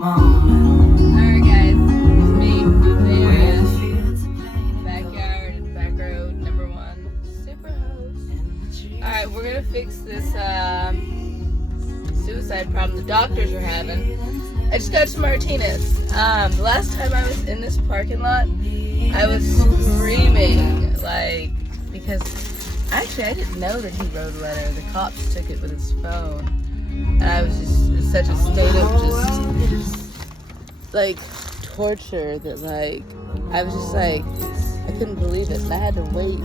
Alright guys, it's me, there, backyard, back road, number 1, super host. Alright, we're gonna fix this suicide problem the doctors are having. I just got to Martinez. The last time I was in this parking lot, I was screaming, like, because actually I didn't know that he wrote a letter. The cops took it with his phone. And I was just in such a state of just like torture that like I was just like I couldn't believe it, and I had to wait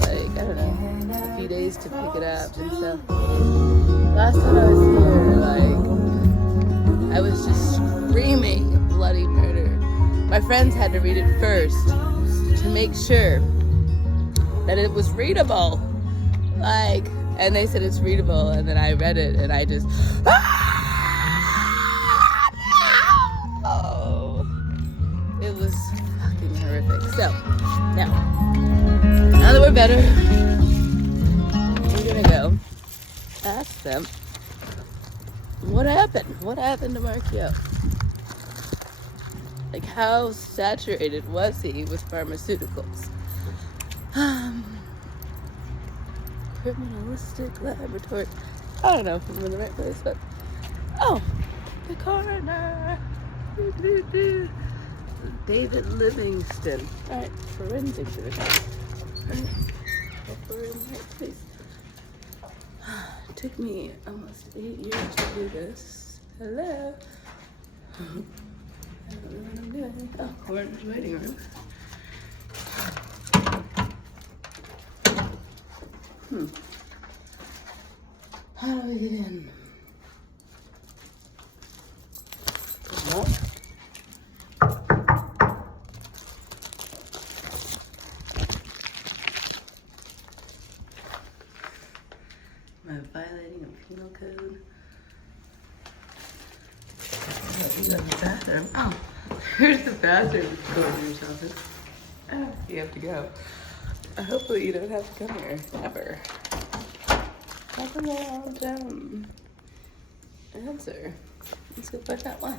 like I don't know a few days to pick it up. And so last time I was here, like I was just screaming bloody murder. My friends had to read it first to make sure that it was readable, like. And they said it's readable, and then I read it, and I just, oh, it was fucking horrific. So, now that we're better, we're gonna go ask them what happened. What happened to Markio? Like, how saturated was he with pharmaceuticals? Criminalistic laboratory. I don't know if I'm in the right place, but oh, the coroner. David Livingston. All right, forensic division. Hope we're in the right place. It took me almost 8 years to do this. Hello. I don't know what I'm doing. Oh, coroner's waiting room. How do we get in? Well, am I violating a penal code? Oh, you got the bathroom. Oh, here's the bathroom. Go to your office. Oh, you have to go. Hopefully you don't have to come here ever. That's a long answer. Let's go find out why.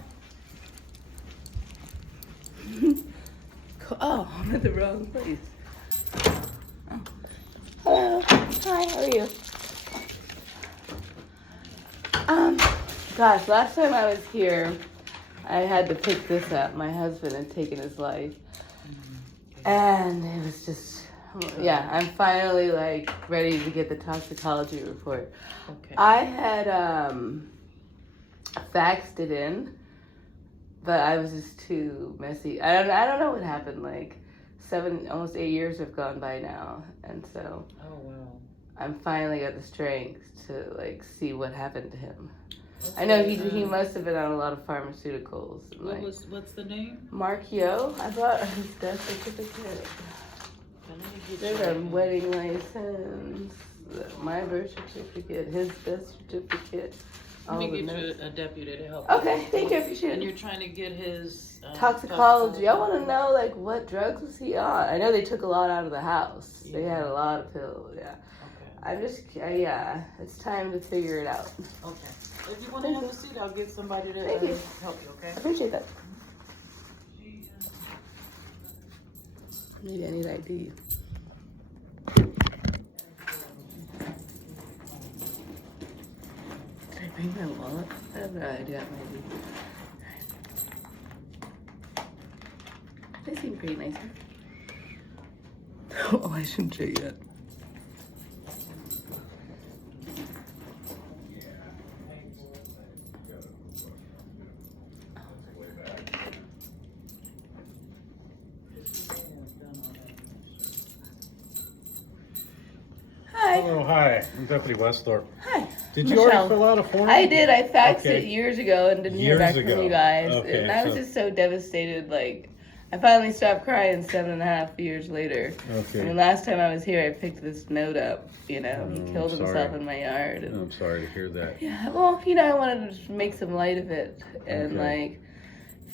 Oh, I'm at the wrong place. Oh. Hello. Hi, how are you? Gosh, last time I was here, I had to pick this up. My husband had taken his life. And it was just, yeah, I'm finally like ready to get the toxicology report. Okay. I had faxed it in, but I was just too messy. I don't know what happened. Like almost 8 years have gone by now, and so I'm finally got the strength to like see what happened to him. Okay. I know he must have been on a lot of pharmaceuticals. What's the name? Markio. I brought his death certificate. There's our wedding license, my birth certificate, his death certificate. Let me get you a deputy to help. Okay, thank you, I appreciate it. And you're trying to get his toxicology. I want to know like what drugs was he on. I know they took a lot out of the house. Yeah. They had a lot of pills. Yeah. Okay. I'm just yeah. It's time to figure it out. Okay. If you want to have a seat, I'll get somebody to help you. Okay. I appreciate that. Maybe I need ID. Did I bring my wallet? I have no idea. Maybe. They seem pretty nice. Oh, I shouldn't show you that. Hello, hi. I'm Deputy Westhorpe. Hi. Did you already fill out a form? I did. I faxed it years ago and didn't hear back from you guys. Okay, and I was just so devastated. Like, I finally stopped crying 7.5 years later. Okay. And the last time I was here, I picked this note up. You know, he killed himself in my yard. And, I'm sorry to hear that. Yeah, well, you know, I wanted to just make some light of it and, like,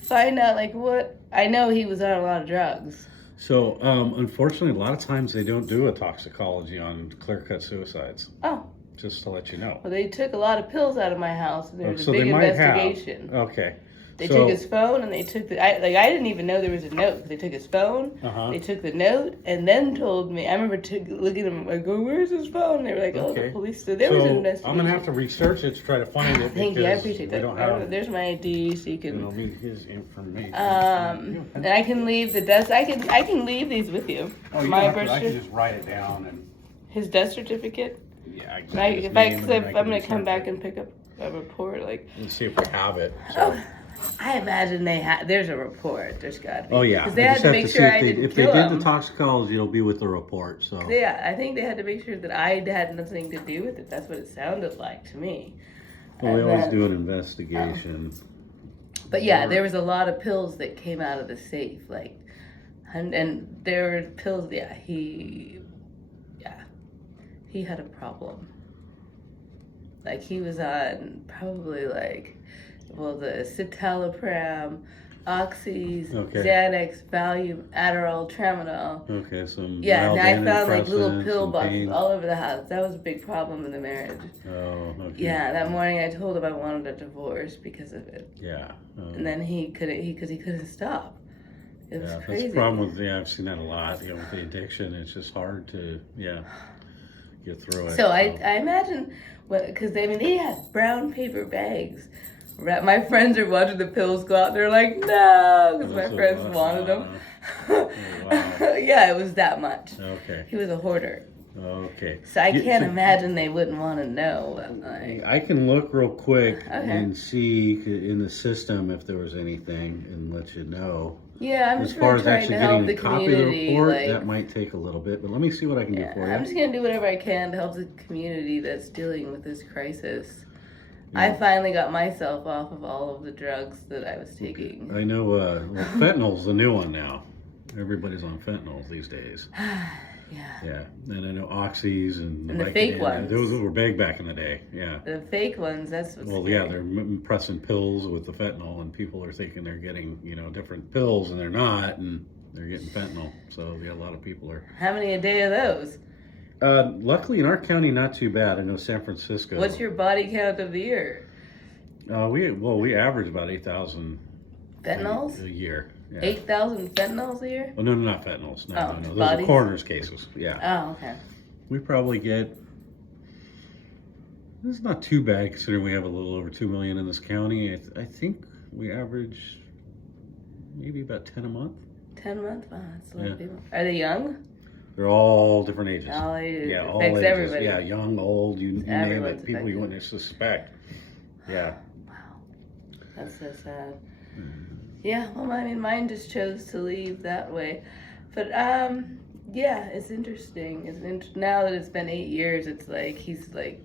find out, like, what... I know he was on a lot of drugs. So, unfortunately, a lot of times they don't do a toxicology on clear-cut suicides. Oh. Just to let you know. Well, they took a lot of pills out of my house, and there was a big investigation. Okay. They took his phone and they took the. I didn't even know there was a note. They took his phone. They took the note and then told me. I remember looking at him like, "Going, where's his phone?" And they were like, "Oh, the police." So there was an investigation. I'm gonna have to research it to try to find it. Thank you. I appreciate that. There's my ID, so you can. I'll need his information. And I can leave the death. I can leave these with you. Oh, you My don't have birth to, I can certificate. just write it down and. His death certificate. Yeah, If I'm gonna come back and pick up a report, like. And see if we have it. So. Oh, I imagine they had. There's a report. There's got to be. Oh yeah. Because they had to make sure I didn't if they kill did him. the toxicology, it'll be with the report. So. Yeah, I think they had to make sure that I had nothing to do with it. That's what it sounded like to me. Well, we always do an investigation. But yeah, there was a lot of pills that came out of the safe, like, and there were pills. Yeah, he had a problem. Like he was on probably the citalopram, oxys, Xanax, Valium, Adderall, Tramadol. Okay, some and I found like little antidepressants, pill some boxes pain. all over the house. That was a big problem in the marriage. Oh, okay. Yeah, that morning I told him I wanted a divorce because of it. Yeah. And then he couldn't stop. It was crazy. That's the problem with, I've seen that a lot, with the addiction. It's just hard to, get through it. So I imagine, because they had brown paper bags. My friends are watching the pills go out. They're like, no, because my friends wanted them. Oh, wow. Yeah, it was that much. Okay. He was a hoarder. Okay. So I can't imagine they wouldn't want to know. I can look real quick and see in the system if there was anything and let you know. Yeah, I'm as just far as trying actually to help getting the a copy of the community. report, that might take a little bit, but let me see what I can do for you. I'm just gonna do whatever I can to help the community that's dealing with this crisis. I finally got myself off of all of the drugs that I was taking. I know fentanyl's the new one now. Everybody's on fentanyl these days. Yeah, and I know oxys and the fake ones. Those were big back in the day. Yeah. The fake ones. That's what's scary. They're pressing pills with the fentanyl, and people are thinking they're getting different pills, and they're not, and they're getting fentanyl. So a lot of people are. How many a day are those? Luckily, in our county, not too bad. I know San Francisco. What's your body count of the year? We average about 8,000 fentanyls a year. Yeah. 8,000 fentanyls a year? Oh no, not fentanyls. No. Those bodies? are coroner's cases. Yeah. Oh, okay. We probably get. This is not too bad considering we have a little over 2 million in this county. I think we average maybe about 10 a month. 10 a month? Wow, that's a lot of people. Are they young? They're all different ages. All ages. Yeah, all affects ages. everybody. Yeah, young, old, you name it. People affected. you wouldn't suspect. Yeah. Wow. That's so sad. Yeah, well, I mean, mine just chose to leave that way. But, it's interesting. Now that it's been 8 years, it's like, he's like,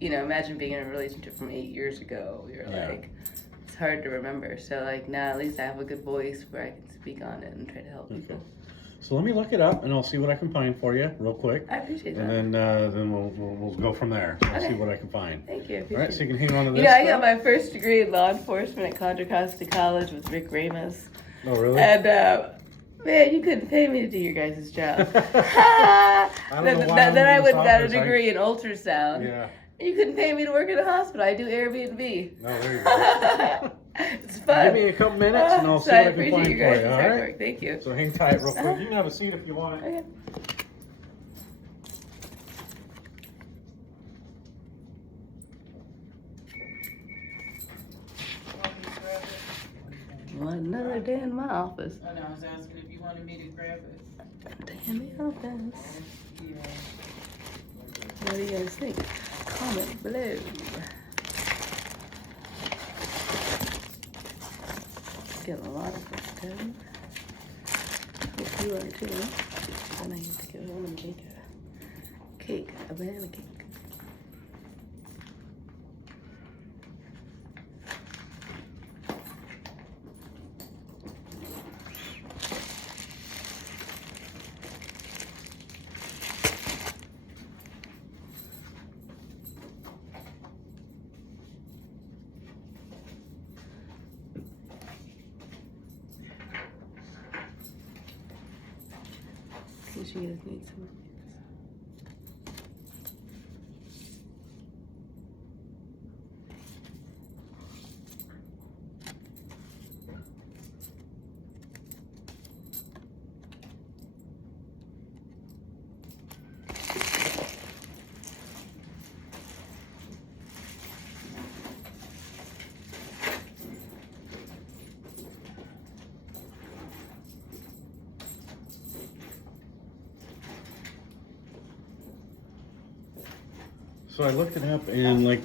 imagine being in a relationship from 8 years ago. You're like, it's hard to remember. So, like, now at least I have a good voice where I can speak on it and try to help people. So let me look it up, and I'll see what I can find for you real quick. I appreciate that. And then we'll go from there. I'll see what I can find. Thank you. I All right, so you can hang on to this. I got my first degree in law enforcement at Contra Costa College with Rick Ramos. Oh, really? And, man, you couldn't pay me to do your guys' job. Then I went and got a degree in ultrasound. Yeah. You couldn't pay me to work in a hospital. I do Airbnb. Oh, there you go. It's fun. Give me a couple minutes, and I'll see what I can find for you. All right? Work. Thank you. So hang tight real quick. You can have a seat if you want. Okay. Well, another day in my office. I know, I was asking if you wanted me to grab it. Day in the office. Yeah. What do you guys think? Comment below. Getting a lot of this done. Hope you are too. Then I need to go home and make a banana cake. In case you guys need some. So I looked it up, and like,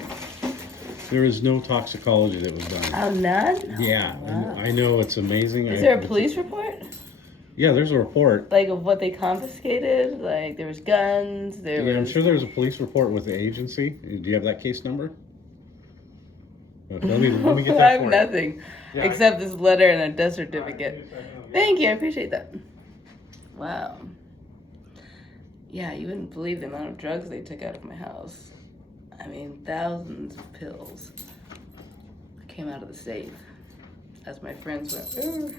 there is no toxicology that was done. Oh, none? Yeah, Wow. I know it's amazing. Is there a police report? Yeah, there's a report. Like of what they confiscated? Like there was guns, there Yeah, I'm was... sure there's a police report with the agency. Do you have that case number? Let me get that I have for you. nothing Yeah, except this letter and a death certificate. Thank you, I appreciate that. Wow. Yeah, you wouldn't believe the amount of drugs they took out of my house. I mean, thousands of pills came out of the safe as my friends went, "Ugh."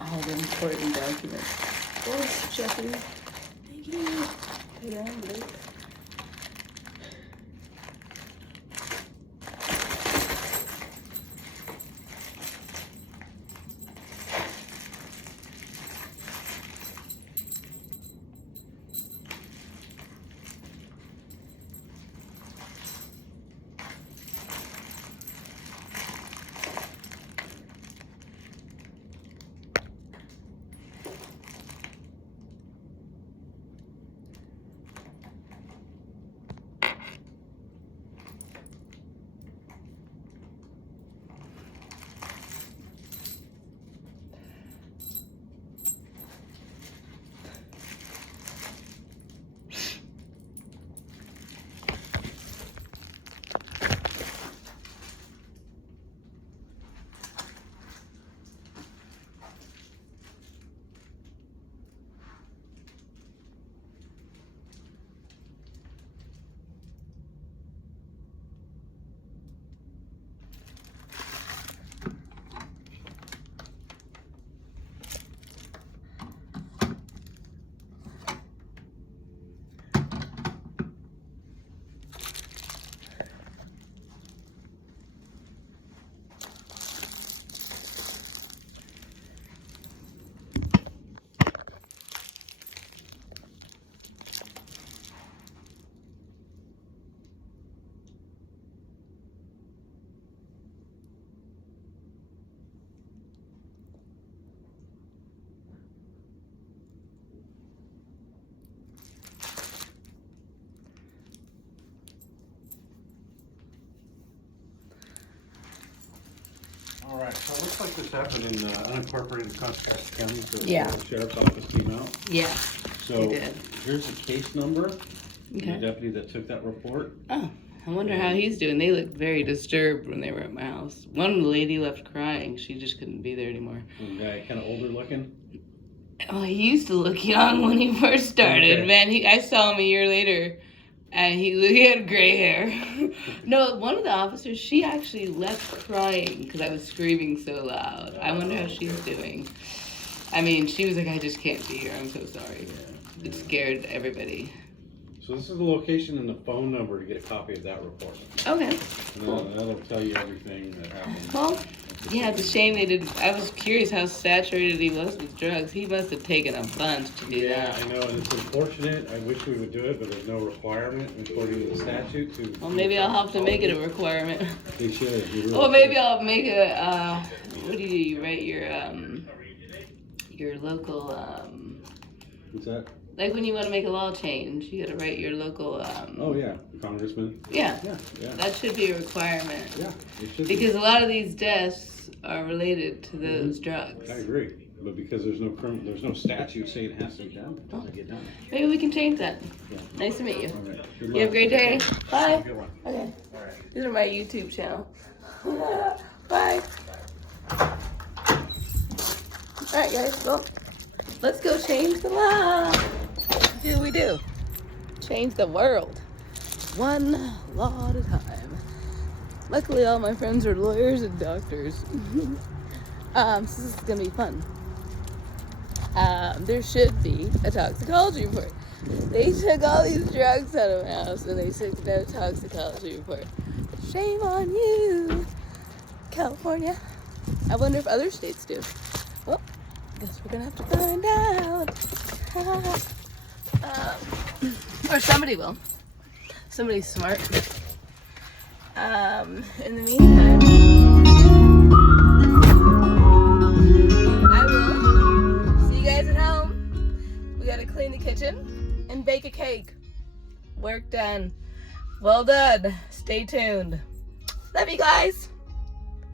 All the important documents. Oh, Jeffrey. Thank you. Yeah, later. All right, so it looks like this happened in unincorporated Constitution County. So Yeah. The sheriff's office came out. Yeah, So they did. here's the case number. Okay. The deputy that took that report. Oh, I wonder how he's doing. They looked very disturbed when they were at my house. One lady left crying. She just couldn't be there anymore. One guy, kind of older looking. Oh, he used to look young when he first started. Okay. Man, I saw him a year later, and he had gray hair. No, one of the officers, she actually left crying because I was screaming so loud. I wonder how she's doing. I mean, she was like, I just can't be here. I'm so sorry. It scared everybody. So this is the location and the phone number to get a copy of that report. Okay. And that'll tell you everything that happened. Well, yeah, it's a shame they did. I was curious how saturated he was with drugs. He must have taken a bunch to do Yeah, that. I know, and it's unfortunate. I wish we would do it, but there's no requirement according to the statute to. Well, maybe I'll have to make it a requirement. They should. You really Well, maybe should. I'll make a, what do? You write your local, What's that? like when you want to make a law change, you gotta write your local, Oh, yeah, congressman. yeah, Yeah. that should be a requirement. Yeah, it should be. Because a lot of these deaths are related to those drugs. I agree, but because there's no statute saying it has to be done, it doesn't get done. Maybe we can change that. Yeah. Nice to meet you. All right. Good You have a luck. great day. Bye. Have a good one. Okay. All right. These are my YouTube channel. Bye. Alright guys, well, let's go change the law. What do we do? Change the world. One law at a time. Luckily all my friends are lawyers and doctors. So this is gonna be fun. There should be a toxicology report. They took all these drugs out of my house and they took no toxicology report. Shame on you, California. I wonder if other states do. Well, guess we're gonna have to find out. Or somebody will. Somebody's smart. In the meantime, I will see you guys at home. We gotta clean the kitchen and bake a cake. Work done. Well done. Stay tuned. Love you guys.